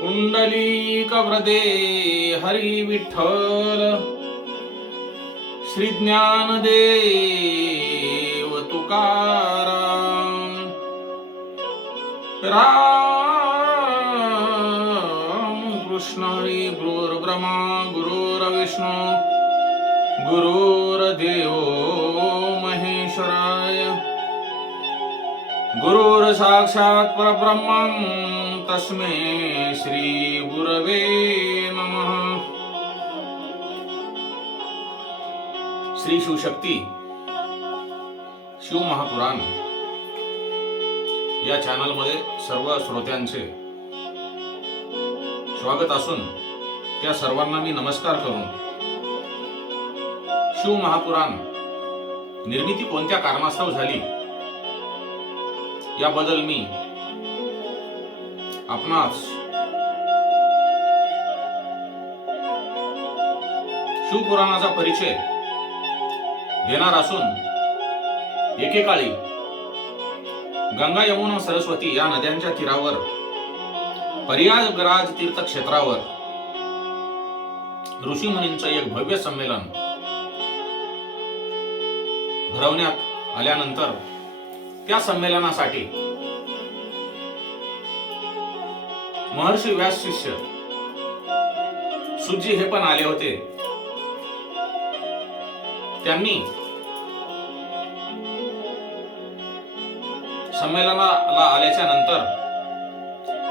पुंडलिक व्रते हरी विठ्ठल. श्री ज्ञानदेव तुकाराम. राम कृष्ण हरी गुरुर्ब्रह्मा गुरुर्विष्णू गुरुर्देव महेश. गुरुर् साक्षात परब्रह्म तस्मे श्री गुरवे नमः। श्री शिवशक्ती शिव महापुराण या चॅनलमध्ये सर्व श्रोत्यांचे स्वागत असून त्या सर्वांना मी नमस्कार करून शिव महापुराण निर्मिती कोणत्या कारणास्तव झाली? याबद्दल मी आपणास शिवपुराणाचा परिचय देणार असून एकेकाळी गंगा यमुना सरस्वती या नद्यांच्या तीरावर पर्यागराज तीर्थक्षेत्रावर ऋषीमुनींचं एक भव्य संमेलन भरवण्यात आल्यानंतर त्या संमेलनासाठी. महर्षी व्यास शिष्य सुजी हे पण आले होते. त्यांनी संमेलनाला आल्याच्यानंतर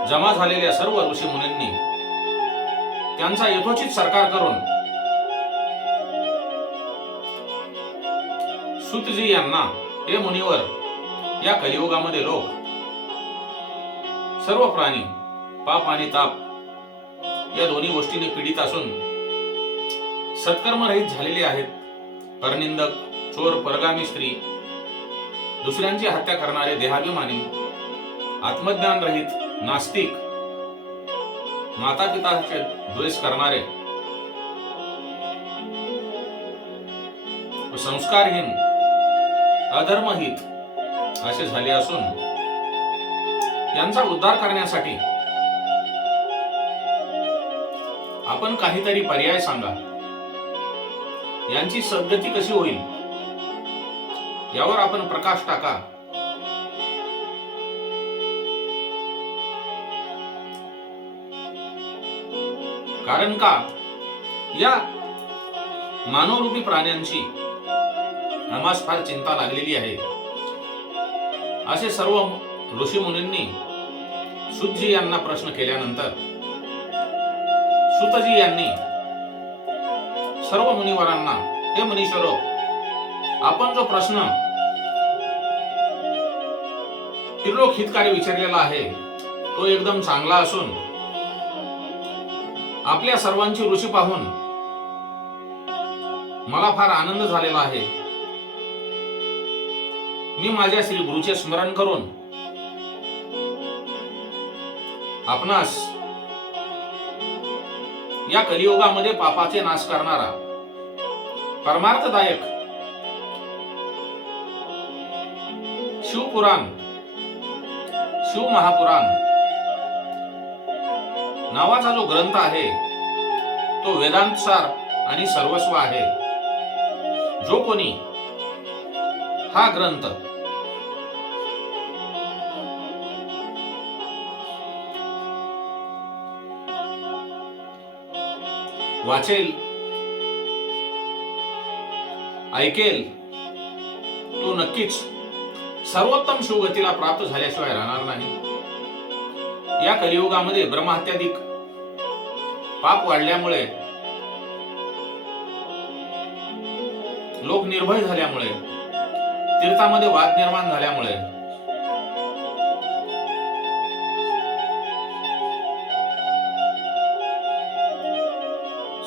जमा झालेल्या सर्व ऋषी मुनींनी त्यांचा यथोचित सरकार करून सुतजी यांना हे मुनिवर या कलियुगामध्ये लोक सर्व प्राणी पाप आणि ताप या दोन्ही गोष्टीने पीडित असून सत्कर्म रहित झालेले आहेत. परनिंदक चोर परगामी स्त्री दुसऱ्यांची हत्या करणारे देहाभिमानी आत्मज्ञान रहित नास्तिक माता पिताचे द्वेष करणारे संस्कारहीन अधर्महित असे झाले असून यांचा उद्धार करण्यासाठी आपण काहीतरी पर्याय सांगा. यांची सद्गती कशी होईल? यावर आपण प्रकाश टाका. कारण का? या मानवरूपी प्राण्यांची आम्हास फार चिंता लागलेली आहे. असे सर्व ऋषी मुनींनी सुतजी यांना प्रश्न केल्यानंतर सुतजी यांनी सर्व मुनिवरांना हे मुनीश्वरो आपण जो प्रश्न त्रिलोक हितकारी विचारलेला आहे तो एकदम चांगला असून आपल्या सर्वांची ऋषी पाहून मला फार आनंद झालेला आहे. मी माझ्या श्री गुरुचे स्मरण करून आपणास या कलियुगामध्ये पापाचे नाश करणारा परमार्थदायक शिवपुराण शिव महापुराण नावाचा जो ग्रंथ आहे तो वेदांतसार आणि सर्वस्व आहे. जो कोणी हा ग्रंथ वाचेल. ऐकेल. तो नक्कीच सर्वोत्तम शिवगतीला प्राप्त झाल्याशिवाय राहणार नाही. या कलियुगामध्ये ब्रह्महत्याधिक पाप वाढल्यामुळे लोक निर्भय झाल्यामुळे तीर्थामध्ये वाद निर्माण झाल्यामुळे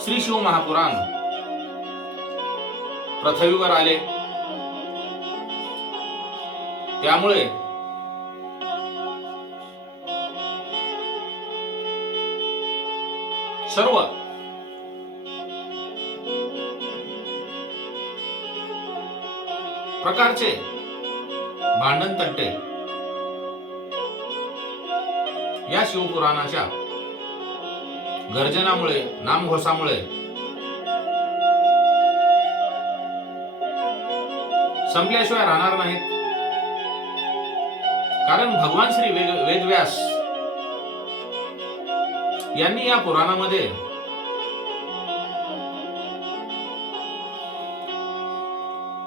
श्री शिव महापुराण. पृथ्वीवर आले. त्यामुळे सर्व प्रकारचे भांडण तट्टे या शिवपुराणाच्या गर्जनामुळे नामघोषामुळे. संपल्याशिवाय राहणार नाहीत. कारण भगवान श्री वेद वेदव्यास यांनी या पुराणामध्ये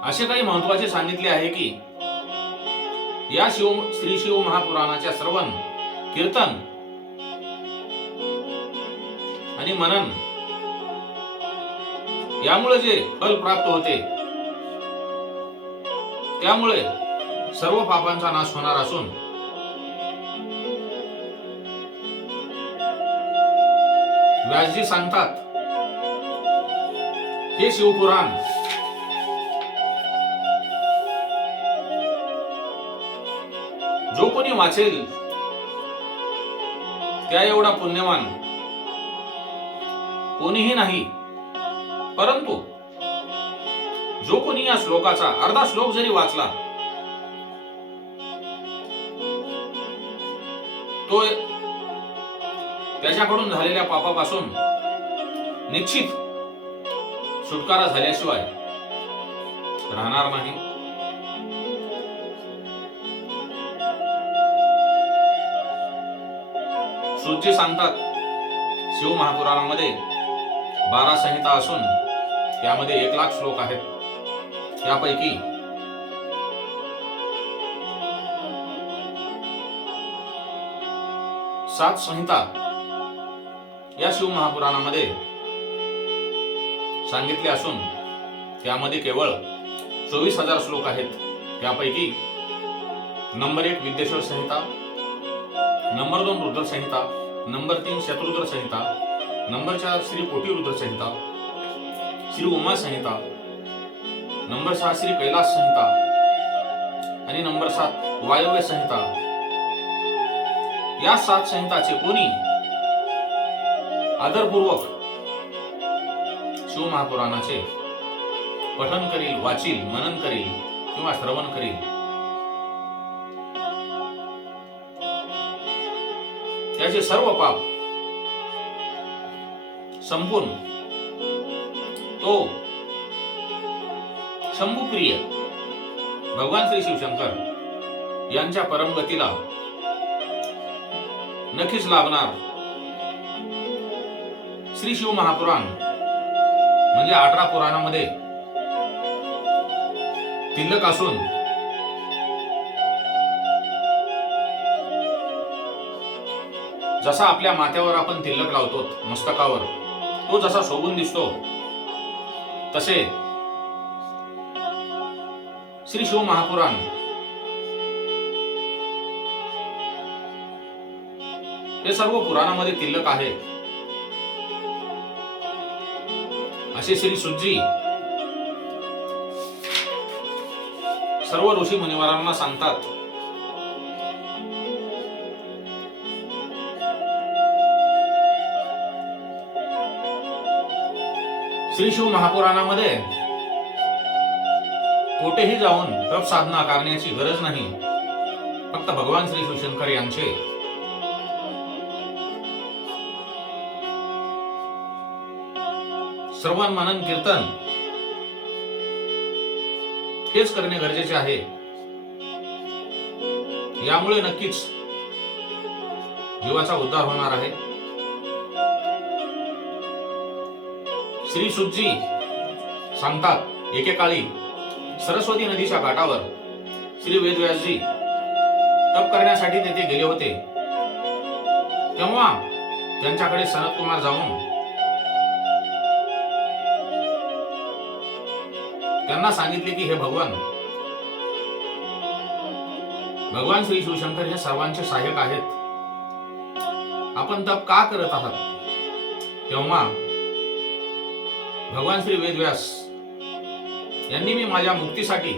असे काही महत्त्वाचे सांगितले आहे की या शिव श्री शिव महापुराणाच्या श्रवण कीर्तन आणि मनन. यामुळे जे फल प्राप्त होते त्यामुळे सर्व पापांचा नाश होणार असून व्यासजी सांगतात हे शिवपुराण जो कोणी वाचेल त्या एवढा पुण्यवान कोणीही नाही. परंतु जो कोणी या श्लोकाचा अर्धा श्लोक जरी वाचला तो त्याच्याकडून झालेल्या पापापासून निश्चित सुटकारा झाल्याशिवाय राहणार नाही. सूची सांगतात शिव महापुराणामध्ये बारा संहिता असून त्यामध्ये एक लाख श्लोक आहेत. त्यापैकी सात संहिता या शिव महापुराणामध्ये सांगितले असून त्यामध्ये केवळ चोवीस हजार श्लोक आहेत. त्यापैकी नंबर एक विद्येश्वर संहिता नंबर दोन रुद्र संहिता नंबर तीन शत्रुद्र संहिता नंबर चार श्री कोटी रुद्र संहिता श्री उमा संहिता नंबर सहा श्री कैलास संहिता आणि नंबर सात वायव्य संहिता. या सात संहिताचे कोणी आदरपूर्वक शिव महापुराणाचे पठन करील वाचील मनन करील किंवा श्रवण करील त्याचे सर्व पाप संपून तो शंभूप्रिय भगवान श्री शिवशंकर यांच्या परमगतीला नक्कीच लाभणार श्री शिव महापुराण म्हणजे अठरा पुराणामध्ये तिलक असून जसा आपल्या माथ्यावर आपण तिलक लावतो मस्तकावर तो जसा शोभून दिसतो. तसे श्री शिव महापुराण. हे सर्व पुराणामध्ये तिलक आहे. असे श्री सुजी सर्व ऋषी मुनिवारांना सांगतात. श्री शिव महापुराणामध्ये कोठेही जाऊन तप साधना करण्याची गरज नाही. फक्त भगवान श्री शिवशंकर यांचे. सर्वान मनन कीर्तन. हेच करणे गरजेचे आहे. यामुळे नक्कीच जीवाचा उद्धार होणार आहे. श्री सुजी सांगतात एकेकाळी सरस्वती नदीच्या घाटावर श्री वेदव्यासजी तप करण्यासाठी तेथे गेले होते. तेव्हा त्यांच्याकडे सनत कुमार जाऊन त्यांना सांगितले की हे भगवान भगवान श्री शिवशंकर हे सर्वांचे सहाय्यक आहेत. आपण तप का करत आहात? तेव्हा भगवान श्री वेदव्यास यांनी मी माझ्या मुक्तीसाठी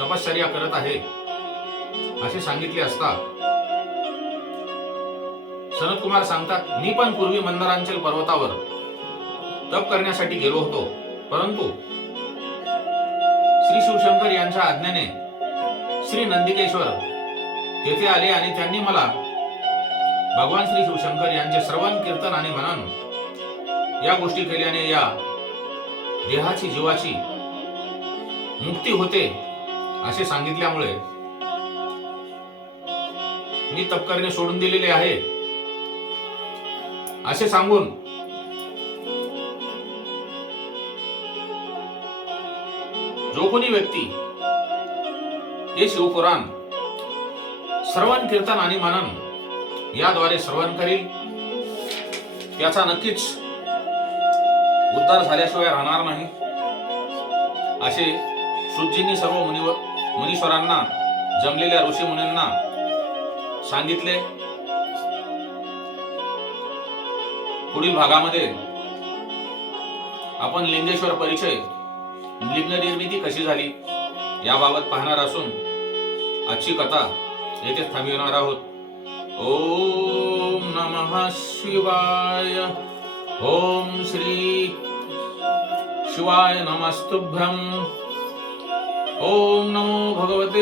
तपश्चर्या करत आहे असे सांगितले असता सनत कुमार सांगतात मी पण पूर्वी मंदारांचल पर्वतावर तप करण्यासाठी गेलो होतो. परंतु श्री शिवशंकर यांच्या आज्ञेने श्री नंदिकेश्वर तेथे आले आणि त्यांनी मला भगवान श्री शिवशंकर यांचे श्रवण कीर्तन आणि मनन या गोष्टी केल्याने या देहाची जीवाची मुक्ती होते असे सांगितल्यामुळे मी तपकरने सोडून दिलेले आहे. असे सांगून जो कोणी व्यक्ती हे शिवपुराण श्रवण कीर्तन आणि मनन याद्वारे श्रवण करील त्याचा नक्कीच उद्धार झाल्याशिवाय राहणार नाही. असे शुद्धींनी सर्व मुनिव मुनीश्वरांना जमलेल्या ऋषी मुनींना सांगितले. पुढील भागामध्ये आपण लिंगेश्वर परिचय लिंग निर्मिती कशी झाली याबाबत पाहणार असून आजची कथा येथे थांबविणार आहोत. ओम नम शिवाय. ओम श्री शिवाय नमस्तुभ्यम। ओम नमो भगवते